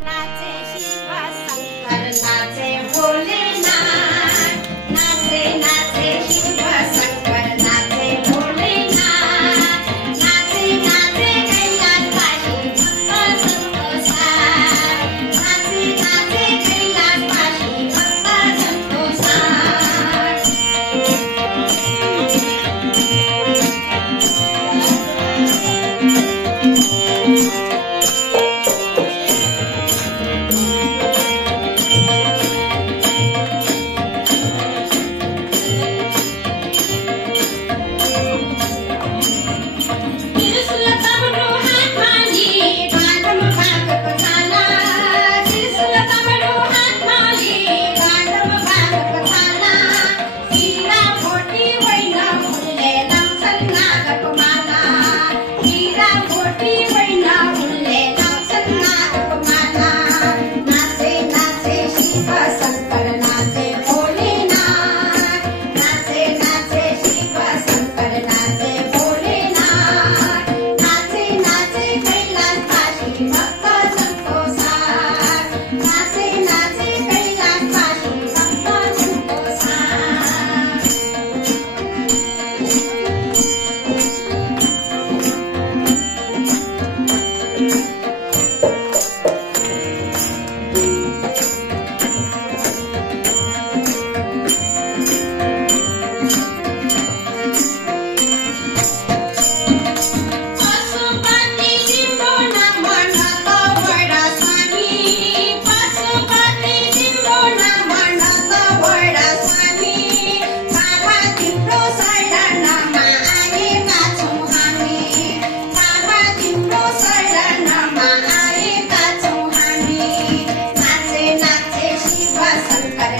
Platz. Shankar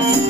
दम